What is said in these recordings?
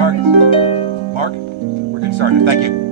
right. Mark, we're getting started. Thank you.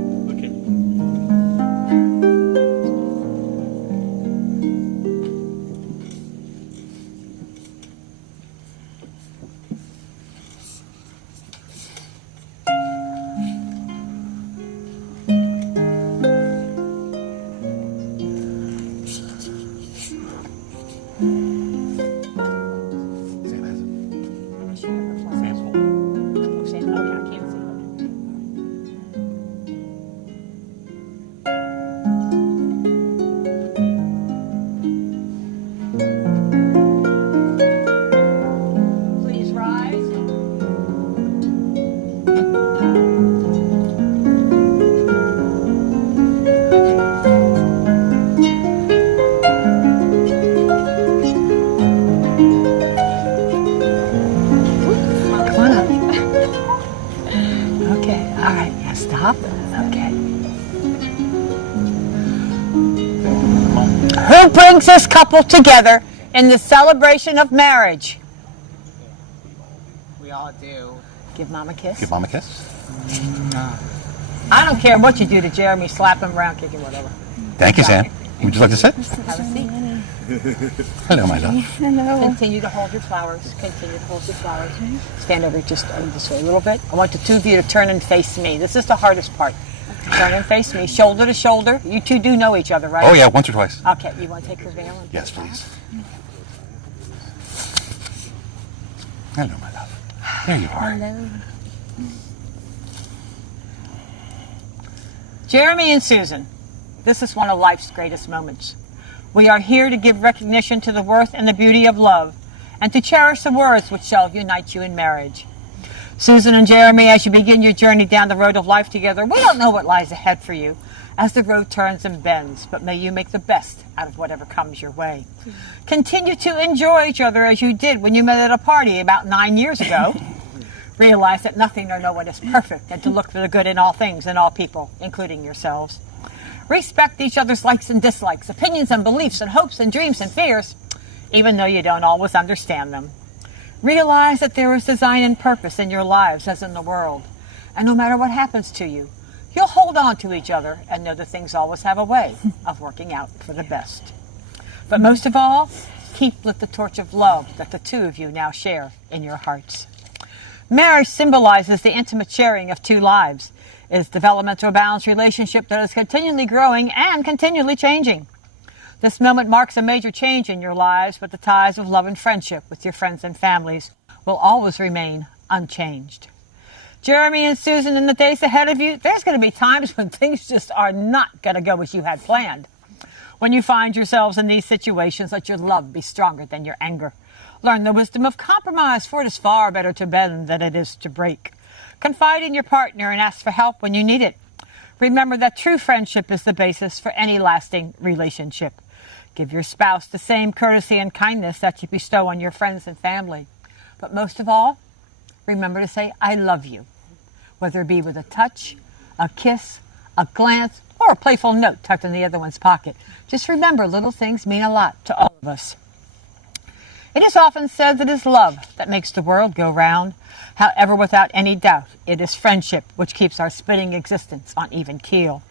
Who brings this couple together in the celebration of marriage? We all do. Give Mom a kiss. Give Mom a kiss. I don't care what you do to Jeremy, slap him around, kick him, whatever. Thank you, Sam. Would you like to sit? Have a seat. Hello, my love. Hello. Continue to hold your flowers. Continue to hold your flowers. Stand over just over this way a little bit. I want the two of you to turn and face me. This is the hardest part. Turn and face me, shoulder to shoulder. You two do know each other, right? Oh, yeah, once or twice. Okay, you want to take your veil? And Yes, please. Hello, my love. There you are. Hello. Jeremy and Susan, this is one of life's greatest moments. We are here to give recognition to the worth and the beauty of love, and to cherish the words which shall unite you in marriage. Susan and Jeremy, as you begin your journey down the road of life together, we don't know what lies ahead for you as the road turns and bends, but may you make the best out of whatever comes your way. Continue to enjoy each other as you did when you met at a party about 9 years ago. Realize that nothing or no one is perfect, and to look for the good in all things and all people, including yourselves. Respect each other's likes and dislikes, opinions and beliefs and hopes and dreams and fears, even though you don't always understand them. Realize that there is design and purpose in your lives as in the world. And no matter what happens to you, you'll hold on to each other and know that things always have a way of working out for the best. But most of all, keep lit the torch of love that the two of you now share in your hearts. Marriage symbolizes the intimate sharing of two lives. It is development to a balanced relationship that is continually growing and continually changing. This moment marks a major change in your lives, but the ties of love and friendship with your friends and families will always remain unchanged. Jeremy and Susan, in the days ahead of you, there's going to be times when things just are not going to go as you had planned. When you find yourselves in these situations, let your love be stronger than your anger. Learn the wisdom of compromise, for it is far better to bend than it is to break. Confide in your partner and ask for help when you need it. Remember that true friendship is the basis for any lasting relationship. Give your spouse the same courtesy and kindness that you bestow on your friends and family. But most of all, remember to say, I love you. Whether it be with a touch, a kiss, a glance, or a playful note tucked in the other one's pocket. Just remember, little things mean a lot to all of us. It is often said that it is love that makes the world go round. However, without any doubt, it is friendship which keeps our spinning existence on even keel.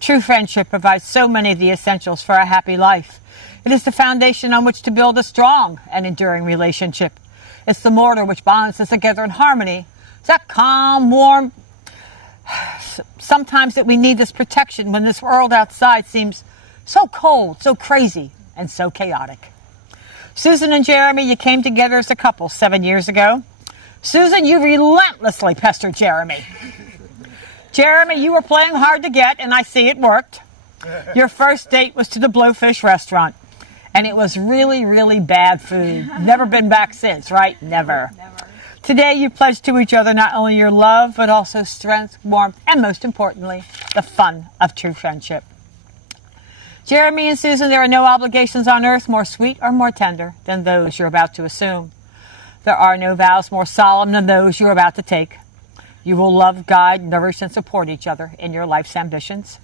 True friendship provides so many of the essentials for a happy life. It is the foundation on which to build a strong and enduring relationship. It's the mortar which bonds us together in harmony. It's that calm, warm, sometimes that we need this protection when this world outside seems so cold, so crazy, and so chaotic. Susan and Jeremy, you came together as a couple 7 years ago. Susan, you relentlessly pestered Jeremy. Jeremy, you were playing hard to get, and I see it worked. Your first date was to the Blowfish restaurant, and it was really, really bad food. Never been back since, right? Never. Today, you pledged to each other not only your love, but also strength, warmth, and most importantly, the fun of true friendship. Jeremy and Susan, there are no obligations on earth more sweet or more tender than those you're about to assume. There are no vows more solemn than those you're about to take. You will love, guide, nourish, and support each other in your life's ambitions.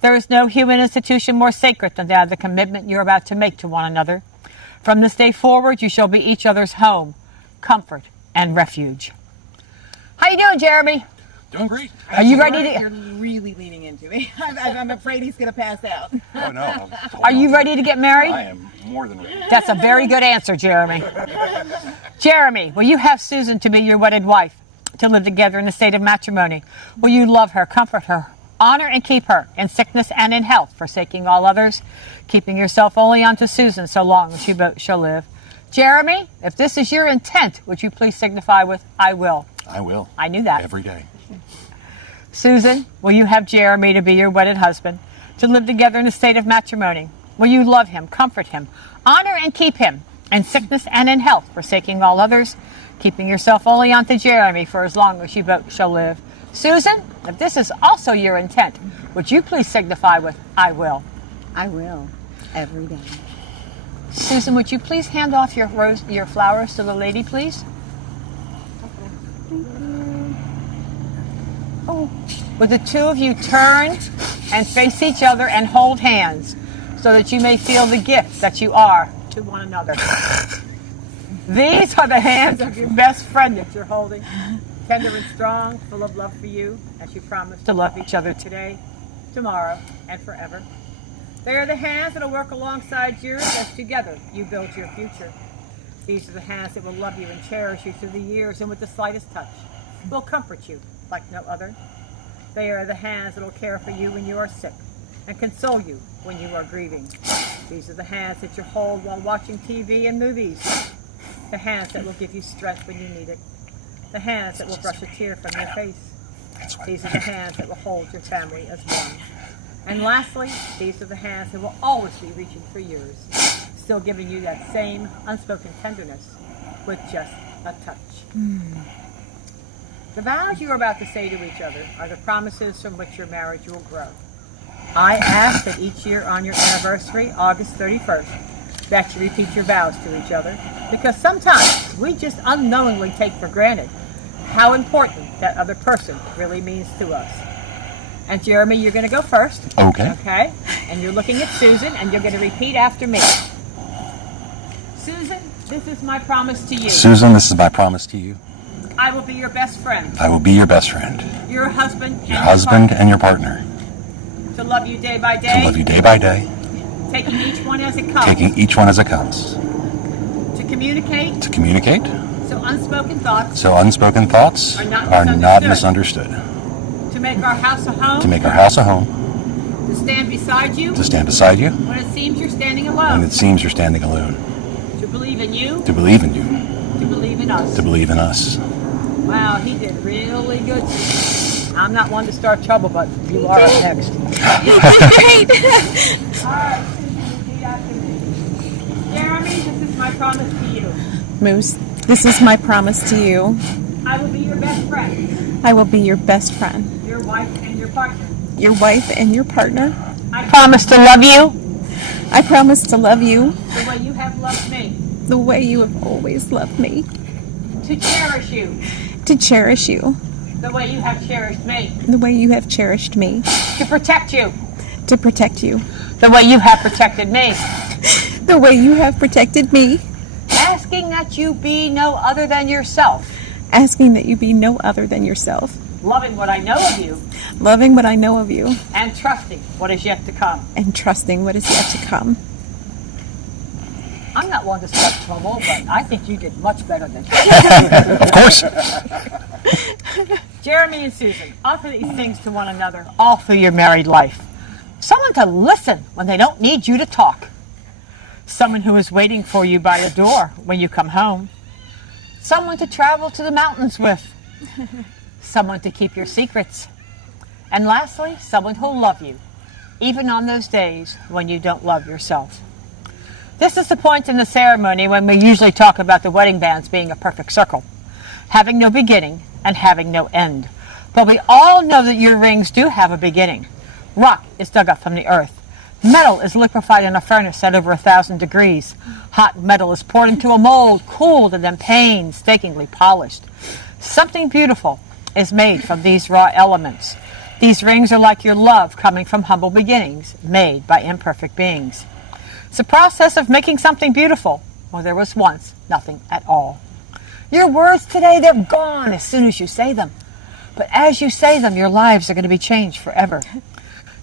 There is no human institution more sacred than that of the commitment you're about to make to one another. From this day forward, you shall be each other's home, comfort, and refuge. How you doing, Jeremy? Doing great. Are you ready You're to? really leaning into me. I'm afraid he's going to pass out. Oh, no. Are you ready to get married? I am more than ready. That's a very good answer, Jeremy. Jeremy, will you have Susan to be your wedded wife, to live together in a state of matrimony? Will you love her, comfort her, honor and keep her in sickness and in health, forsaking all others, keeping yourself only unto Susan so long as you both shall live? Jeremy, if this is your intent, would you please signify with I will? I will. I knew that. Every day. Susan, will you have Jeremy to be your wedded husband, to live together in a state of matrimony? Will you love him, comfort him, honor and keep him in sickness and in health, forsaking all others, keeping yourself only unto Jeremy for as long as you both shall live? Susan, if this is also your intent, would you please signify with I will? I will. Every day. Susan, would you please hand off your flowers to the lady, please? Oh. Would the two of you turn and face each other and hold hands so that you may feel the gift that you are to one another? These are the hands of your best friend that you're holding, tender and strong, full of love for you, as you promise to love each other today, tomorrow, and forever. They are the hands that will work alongside yours as together you build your future. These are the hands that will love you and cherish you through the years, and with the slightest touch will comfort you like no other. They are the hands that will care for you when you are sick and console you when you are grieving. These are the hands that you hold while watching TV and movies. The hands that will give you strength when you need it. The hands that will brush a tear from your face. These are the hands that will hold your family as one. And lastly, these are the hands that will always be reaching for yours, still giving you that same unspoken tenderness with just a touch. The vows you are about to say to each other are the promises from which your marriage will grow. I ask that each year on your anniversary, August 31st, that you repeat your vows to each other, because sometimes we just unknowingly take for granted how important that other person really means to us. And Jeremy, you're going to go first. Okay. Okay? And you're looking at Susan, and you're going to repeat after me. Susan, this is my promise to you. Susan, this is my promise to you. I will be your best friend, I will be your best friend, your husband, your husband and your partner, to love you day by to day, love you day by day, taking each one as it comes, taking each one as it comes, to communicate, so unspoken thoughts are Are not not misunderstood, to make our house a home, to make our house a home, to stand beside you to stand beside you when it seems you're standing when alone, it seems you're standing alone, to believe in you, to believe in you, to believe in us. to believe in us. Wow, he did really good. I'm not one to start trouble, but you are up next. All right, Susan, repeat after me. Jeremy, this is my promise to you. Moose, this is my promise to you. I will be your best friend, I will be your best friend, your wife and your partner. your wife and your partner. I promise to love you I promise to love you the way you have loved me, the way you have always loved me, to cherish you to cherish you the way you have cherished me, the way you have cherished me, to protect you to protect you the way you have protected me, the way you have protected me, asking that you be no other than yourself, asking that you be no other than yourself, loving what I know of you, loving what I know of you, and trusting what is yet to come. and trusting what is yet to come. I'm not one to start trouble, but I think you did much better than that. Of course. Jeremy and Susan, offer these things to one another all through your married life. Someone to listen when they don't need you to talk. Someone who is waiting for you by the door when you come home. Someone to travel to the mountains with. Someone to keep your secrets. And lastly, someone who'll love you, even on those days when you don't love yourself. This is the point in the ceremony when we usually talk about the wedding bands being a perfect circle, having no beginning and having no end. But we all know that your rings do have a beginning. Rock is dug up from the earth. Metal is liquefied in a furnace at over 1,000 degrees. Hot metal is poured into a mold, cooled, and then painstakingly polished. Something beautiful is made from these raw elements. These rings are like your love coming from humble beginnings, made by imperfect beings. It's a process of making something beautiful, where there was once nothing at all. Your words today, they're gone as soon as you say them. But as you say them, your lives are going to be changed forever.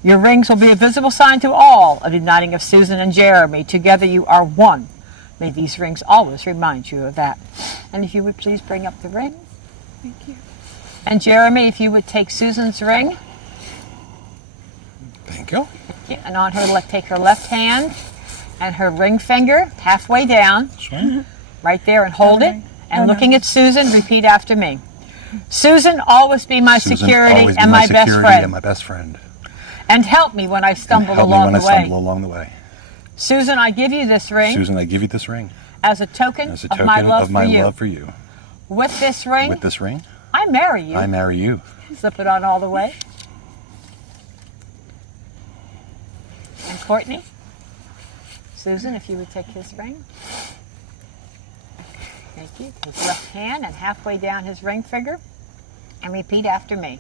Your rings will be a visible sign to all of the uniting of Susan and Jeremy. Together you are one. May these rings always remind you of that. And if you would please bring up the ring. Thank you. And Jeremy, if you would take Susan's ring. Thank you. And on her take her left hand and her ring finger halfway down, This one. right there, and hold it. And Oh, no. looking at Susan, repeat after me. Susan, always be my Susan, security always be and my best security friend. and my best friend. And help me when I And stumble help me along when the I way. stumble along the way. Susan, I give you this ring Susan, I give you this ring as a token, as a of token my love of my for you. love for you. With this ring, With this ring, I marry you. I marry you. Slip it on all the way. And Courtney, Susan, if you would take his ring. Thank you. His left hand and halfway down his ring finger. And repeat after me.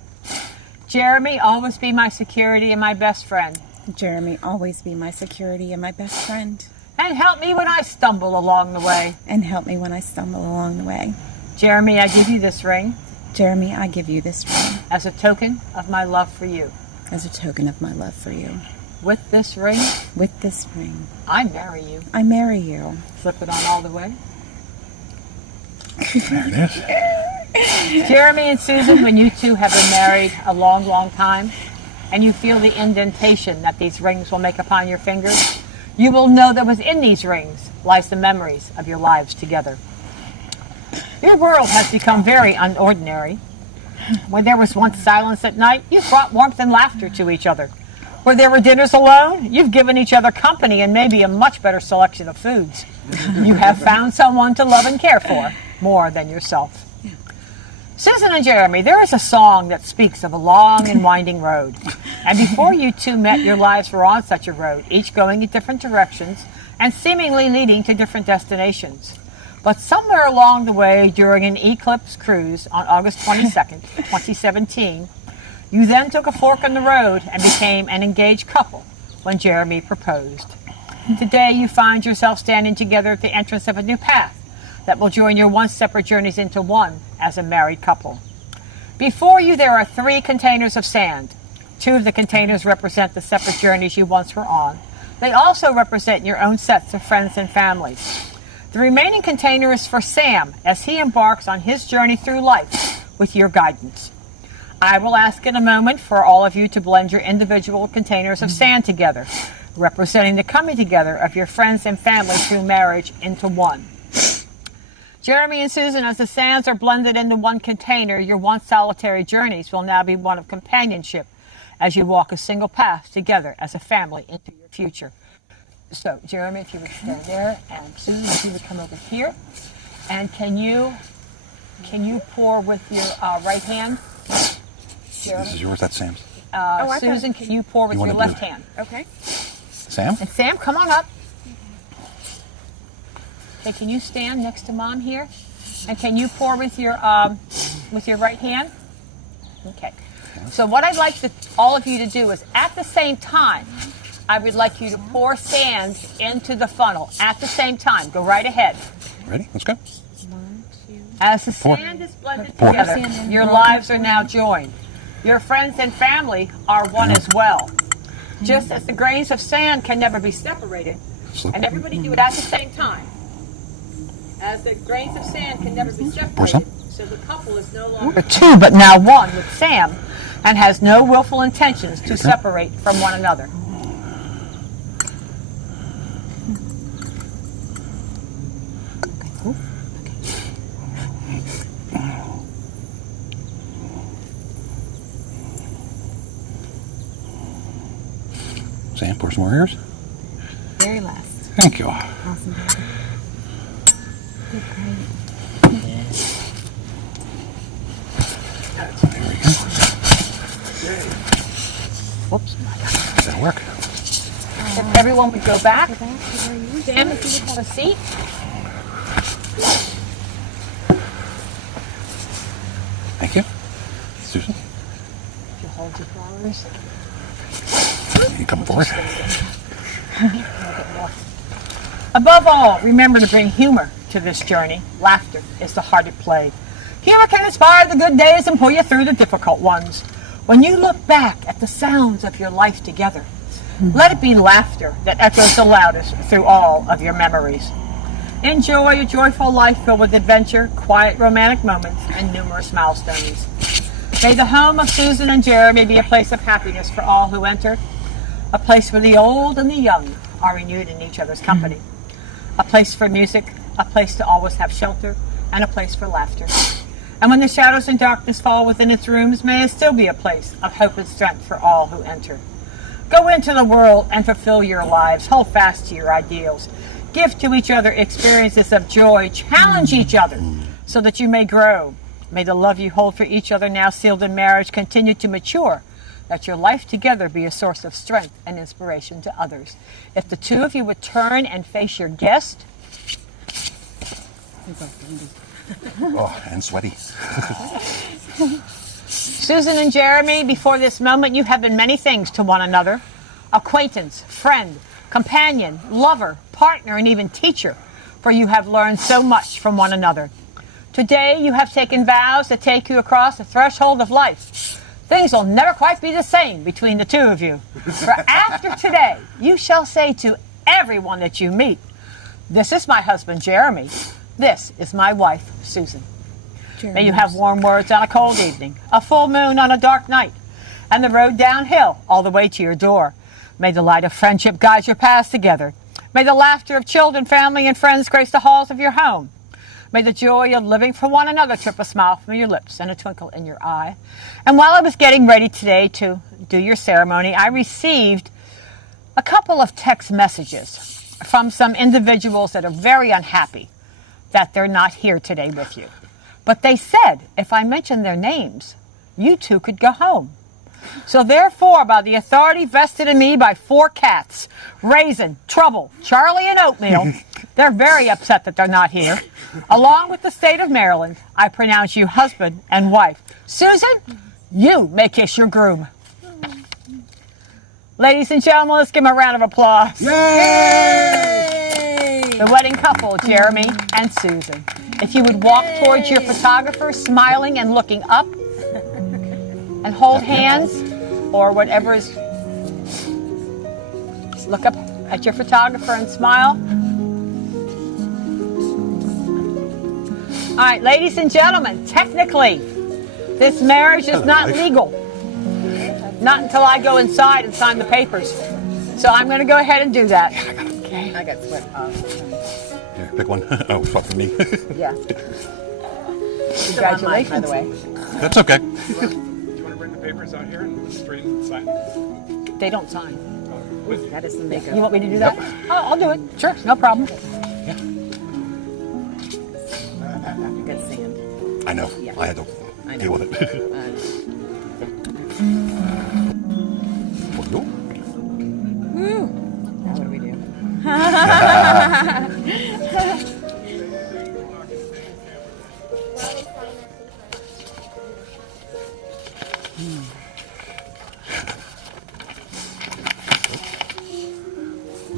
Jeremy, always be my security and my best friend. Jeremy, always be my security and my best friend. And help me when I stumble along the way. And help me when I stumble along the way. Jeremy, I give you this ring Jeremy, I give you this ring as a token of my love for you. as a token of my love for you. With this ring, With this ring, I marry you. I marry you. Slip it on all the way. There it is. Jeremy and Susan, when you two have been married a long, long time, and you feel the indentation that these rings will make upon your fingers, you will know that within these rings lies the memories of your lives together. Your world has become very unordinary. When there was once silence at night, you've brought warmth and laughter to each other. Where there were dinners alone, you've given each other company and maybe a much better selection of foods. You have found someone to love and care for more than yourself. Susan and Jeremy, there is a song that speaks of a long and winding road. And before you two met, your lives were on such a road, each going in different directions and seemingly leading to different destinations. But somewhere along the way, during an eclipse cruise on August 22nd, 2017, you then took a fork in the road and became an engaged couple when Jeremy proposed. Today, you find yourself standing together at the entrance of a new path that will join your once separate journeys into one as a married couple. Before you, there are 3 containers of sand. 2 of the containers represent the separate journeys you once were on. They also represent your own sets of friends and families. The remaining container is for Sam as he embarks on his journey through life with your guidance. I will ask in a moment for all of you to blend your individual containers of sand together, representing the coming together of your friends and family through marriage into one. Jeremy and Susan, as the sands are blended into one container, your once solitary journeys will now be one of companionship as you walk a single path together as a family into your future. So, Jeremy, if you would stand there, and Susan, if you would come over here, and can you pour with your right hand? Jeremy? This is yours, that's Sam's. I Susan, can you pour with You your wanna do left it? hand? Okay. Sam? And Sam, come on up. Okay, can you stand next to Mom here? And can you pour with your right hand? Okay. So what I'd like all of you to do is, at the same time, I would like you to pour sand into the funnel at the same time. Go right ahead. Ready? Let's go. As the Pour. sand is blended Pour. together, your lives are now joined. Your friends and family are one as well. Just as the grains of sand can never be separated, Slip. and everybody do it at the same time. As the grains of sand can never be Pour some. separated, so the couple is no longer 2, but now 1 with Sam, and has no willful intentions to separate from one another. Sam, pour some more yours. Very last. Thank you. Awesome. Good, great. There we go. Whoops. That'll work. If everyone would go back. Sam, if you would have a seat. Thank you. Susan, If you hold your flowers. you come forward. Above all, remember to bring humor to this journey. Laughter is the heart at play. Humor can inspire the good days and pull you through the difficult ones. When you look back at the sounds of your life together, let it be laughter that echoes the loudest through all of your memories. Enjoy a joyful life filled with adventure, quiet romantic moments, and numerous milestones. May the home of Susan and Jeremy be a place of happiness for all who enter, a place where the old and the young are renewed in each other's company, a place for music, a place to always have shelter, and a place for laughter. And when the shadows and darkness fall within its rooms, may it still be a place of hope and strength for all who enter. Go into the world and fulfill your lives. Hold fast to your ideals. Give to each other experiences of joy. Challenge each other so that you may grow. May the love you hold for each other now sealed in marriage continue to mature. Let your life together be a source of strength and inspiration to others. If the two of you would turn and face your guest. Oh, and sweaty. Susan and Jeremy, before this moment, you have been many things to one another. Acquaintance, friend, companion, lover, partner, and even teacher, for you have learned so much from one another. Today, you have taken vows that take you across the threshold of life. Things will never quite be the same between the two of you. For after today, you shall say to everyone that you meet, "This is my husband, Jeremy. This is my wife, Susan." May you have warm words on a cold evening, a full moon on a dark night, and the road downhill all the way to your door. May the light of friendship guide your paths together. May the laughter of children, family, and friends grace the halls of your home. May the joy of living for one another trip a smile from your lips and a twinkle in your eye. And while I was getting ready today to do your ceremony, I received a couple of text messages from some individuals that are very unhappy that they're not here today with you. But they said, if I mention their names, you two could go home. So therefore, by the authority vested in me by 4 cats, Raisin, Trouble, Charlie, and Oatmeal, they're very upset that they're not here. Along with the state of Maryland, I pronounce you husband and wife. Susan, you may kiss your groom. Ladies and gentlemen, let's give them a round of applause. Yay! The wedding couple, Jeremy and Susan. If you would walk towards your photographer, smiling and looking up, and hold hands, or whatever is, look up at your photographer and smile. All right, ladies and gentlemen, technically, this marriage is not legal. Not until I go inside and sign the papers. So I'm going to go ahead and do that. Okay. I got sweat off. Here, pick one. Oh, swap for me. Yeah. Congratulations. By the way. That's okay. Do you want to bring the papers out here and straighten sign? They don't sign. That is the makeup. You want me to do that? Oh, I'll do it. Sure, no problem. Good sand. I know. Yeah. I had to I deal know. with it. Bonjour. Now what do we do?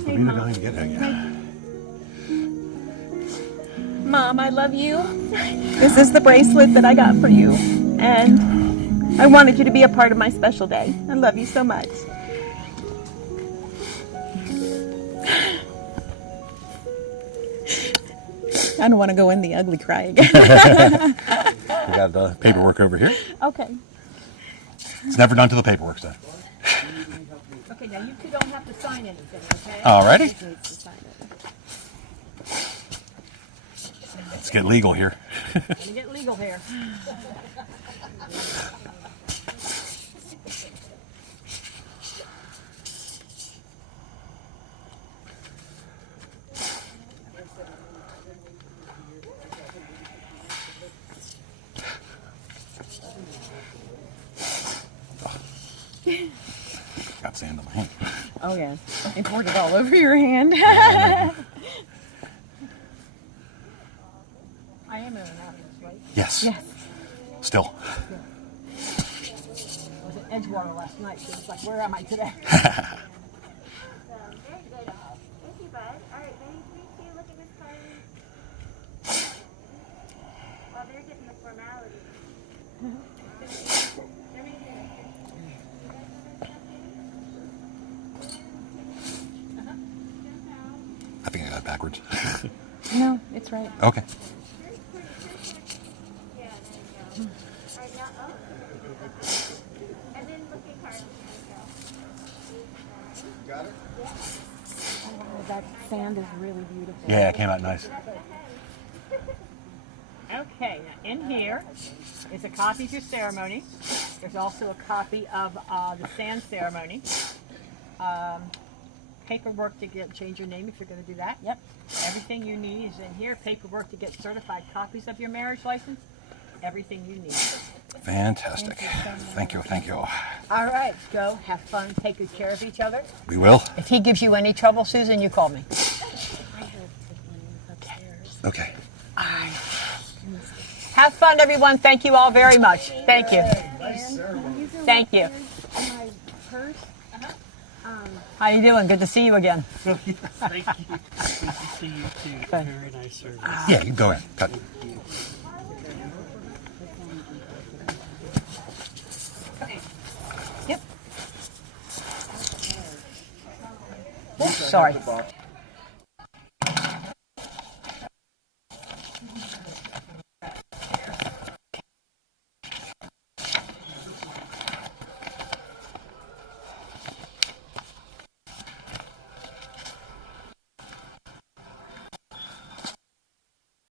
We'll be the guy to get it again. Mom, I love you. This is the bracelet that I got for you. And I wanted you to be a part of my special day. I love you so much. I don't want to go in the ugly cry again. We got the paperwork over here. Okay. It's never done till the paperwork's done. Okay, now you two don't have to sign anything, okay? Alrighty. Let's get legal here. Let me get legal here. Got sand on my hand. Oh, yeah. You poured it all over your hand. I am in Annapolis, right? Yes. Yes. Still. I was in Edgewater last night, so it's like, where am I today? Very good. Thank you, bud. All right, ready, 3, 2, look at this card. I think I got it backwards. No, it's right. Okay. Oh, that sand is really beautiful. Yeah, it came out nice. Okay, now in here is a copy of your ceremony. There's also a copy of the sand ceremony. Paperwork to change your name if you're going to do that. Yep. Everything you need is in here. Paperwork to get certified copies of your marriage license. Everything you need. Fantastic. Thank you, thank you. All right, go have fun. Take good care of each other. We will? If he gives you any trouble, Susan, you call me. Okay. Have fun, everyone. Thank you all very much. Thank you. Thank you. My purse. How you doing? Good to see you again. Thank you. Good to see you too. Very nice service. Yeah, you go in. Cut. Yep. Oops, sorry.